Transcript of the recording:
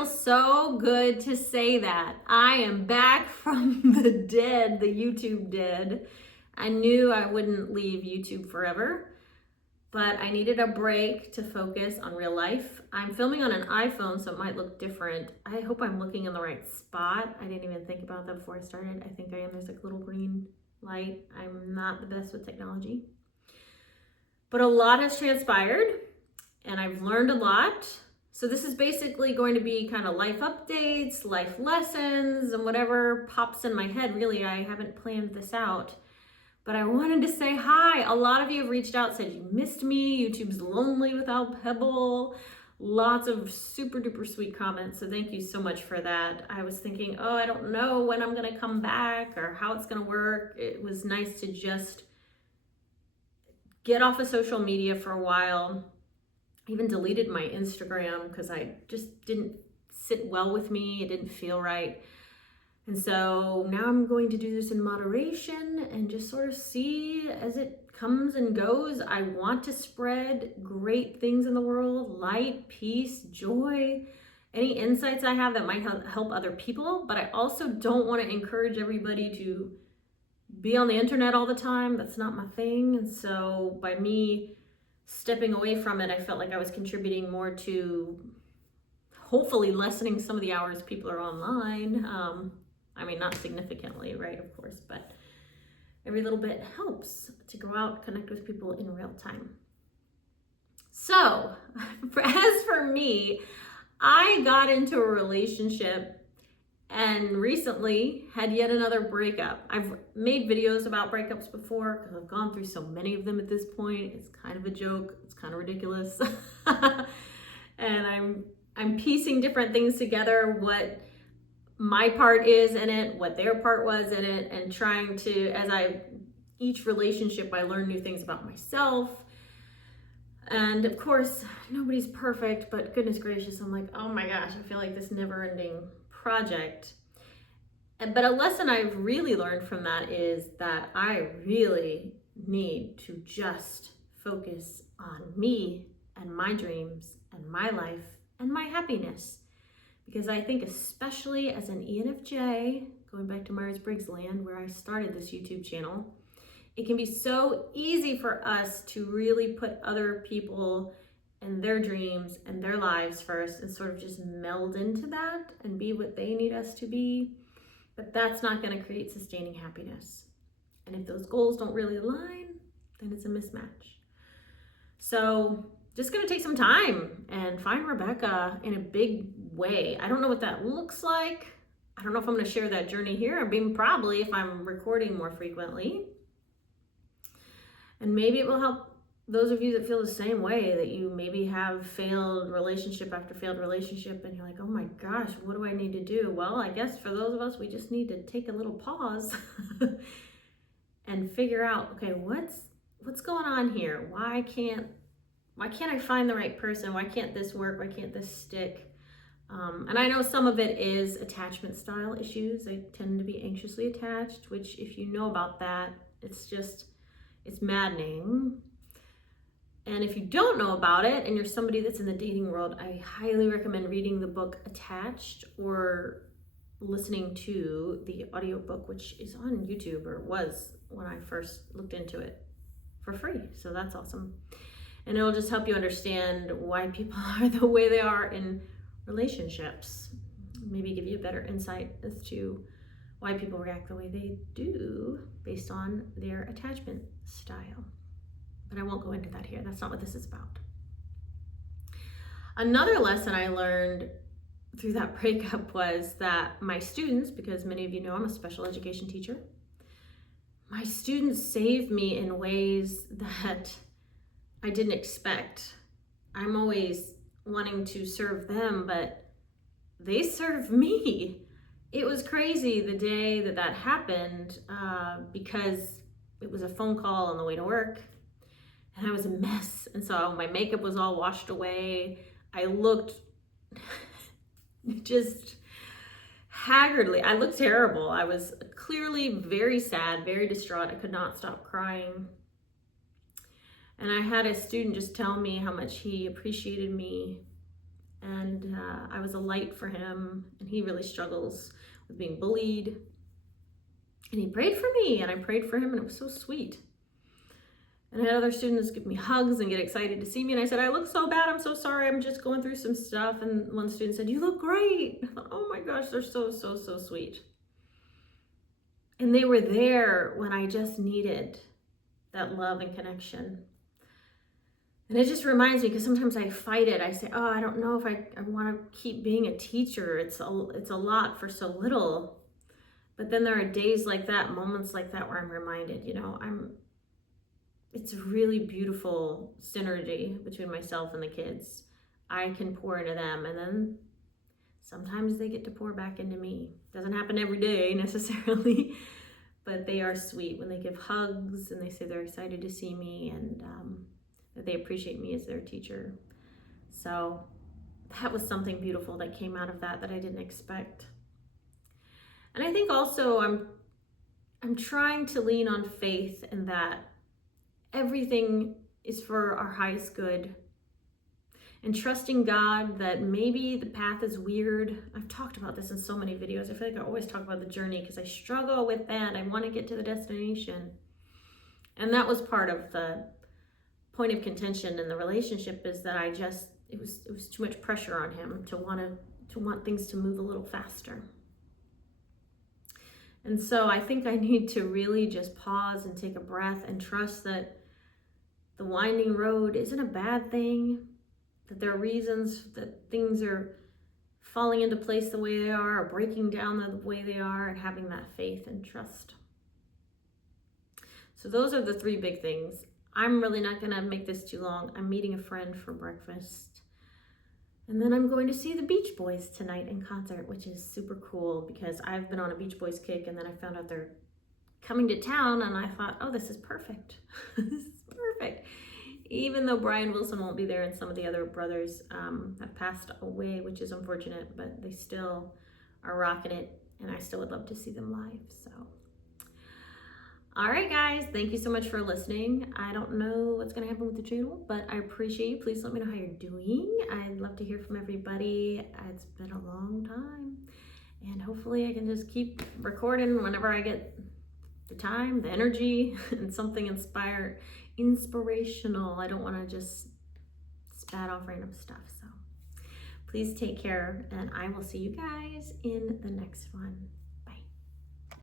feels so good to say that. I am back from the dead, the YouTube dead. I knew I wouldn't leave YouTube forever, but I needed a break to focus on real life. I'm filming on an iPhone, so it might look different. I hope I'm looking in the right spot. I didn't even think about that before I started. I think I am. There's like a little green light. I'm not the best with technology. But a lot has transpired, and I've learned a lot. So this is basically going to be kind of life updates, life lessons, and whatever pops in my head. Really, I haven't planned this out. But I wanted to say hi. A lot of you have reached out, said you missed me. YouTube's lonely without Pebble. Lots of super duper sweet comments. So thank you so much for that. I was thinking, oh, I don't know when I'm going to come back or how it's going to work. It was nice to just get off of social media for a while. I even deleted my Instagram because I just didn't sit well with me. It didn't feel right. And so now I'm going to do this in moderation and just sort of see as it comes and goes. I want to spread great things in the world, light, peace, joy, any insights I have that might help other people. But I also don't want to encourage everybody to be on the internet all the time. That's not my thing. And so by me stepping away from it, I felt like I was contributing more to hopefully lessening some of the hours people are online. I mean, not significantly, right, of course, but every little bit helps to go out, connect with people in real time. So, as for me, I got into a relationship and recently had yet another breakup. I've made videos about breakups before because I've gone through so many of them at this point. It's kind of a joke. It's kind of ridiculous. And I'm piecing different things together, what my part is in it, what their part was in it, and trying to, each relationship, I learn new things about myself. And of course, nobody's perfect, but goodness gracious, I'm like, oh my gosh, I feel like this never-ending project. But a lesson I've really learned from that is that I really need to just focus on me and my dreams and my life and my happiness. Because I think especially as an ENFJ, going back to Myers-Briggs land where I started this YouTube channel, it can be so easy for us to really put other people and their dreams and their lives first and sort of just meld into that and be what they need us to be. But that's not going to create sustaining happiness. And if those goals don't really align, then it's a mismatch. So just going to take some time and find Rebecca in a big way. I don't know what that looks like. I don't know if I'm going to share that journey here. I mean, probably if I'm recording more frequently. And maybe it will help those of you that feel the same way, that you maybe have failed relationship after failed relationship and you're like, oh my gosh, what do I need to do? Well, I guess for those of us, we just need to take a little pause and figure out, okay, what's going on here? Why can't I find the right person? Why can't this work? Why can't this stick? And I know some of it is attachment style issues. I tend to be anxiously attached, which if you know about that, it's maddening. And if you don't know about it and you're somebody that's in the dating world, I highly recommend reading the book Attached or listening to the audiobook, which is on YouTube, or was when I first looked into it, for free. So that's awesome. And it'll just help you understand why people are the way they are in relationships. Maybe give you a better insight as to why people react the way they do based on their attachment style. But I won't go into that here. That's not what this is about. Another lesson I learned through that breakup was that my students, because many of you know I'm a special education teacher, my students saved me in ways that I didn't expect. I'm always wanting to serve them, but they serve me. It was crazy the day that happened because it was a phone call on the way to work and I was a mess. And so my makeup was all washed away. I looked just haggardly. I looked terrible. I was clearly very sad, very distraught. I could not stop crying. And I had a student just tell me how much he appreciated me. And I I was a light for him, and he really struggles with being bullied. And he prayed for me, and I prayed for him, and it was so sweet. And I had other students give me hugs and get excited to see me. And I said, I look so bad. I'm so sorry. I'm just going through some stuff. And one student said, you look great. I thought, oh my gosh, they're so, so, so sweet. And they were there when I just needed that love and connection. And it just reminds me, because sometimes I fight it. I say, oh, I don't know if I want to keep being a teacher. It's a lot for so little. But then there are days like that, moments like that, where I'm reminded, it's a really beautiful synergy between myself and the kids. I can pour into them, and then sometimes they get to pour back into me. Doesn't happen every day necessarily, but they are sweet when they give hugs and they say they're excited to see me, and that they appreciate me as their teacher. So that was something beautiful that came out of that I didn't expect. And I think also I'm trying to lean on faith in that everything is for our highest good, and trusting God that maybe the path is weird. I've talked about this in so many videos. I feel like I always talk about the journey because I struggle with that. I want to get to the destination. And that was part of the point of contention in the relationship, is that it was too much pressure on him to want things to move a little faster. And so I think I need to really just pause and take a breath and trust that the winding road isn't a bad thing, that there are reasons that things are falling into place the way they are, or breaking down the way they are, and having that faith and trust. So those are the three big things. I'm really not going to make this too long. I'm meeting a friend for breakfast. And then I'm going to see the Beach Boys tonight in concert, which is super cool because I've been on a Beach Boys kick, and then I found out they're coming to town, and I thought, oh, this is perfect. This is perfect. Even though Brian Wilson won't be there and some of the other brothers have passed away, which is unfortunate, but they still are rocking it, and I still would love to see them live. So, all right, guys, thank you so much for listening. I don't know what's going to happen with the channel, but I appreciate you. Please let me know how you're doing. I'd love to hear from everybody. It's been a long time, and hopefully I can just keep recording whenever I get the time, the energy, and something inspirational. I don't want to just spat off random stuff. So please take care, and I will see you guys in the next one.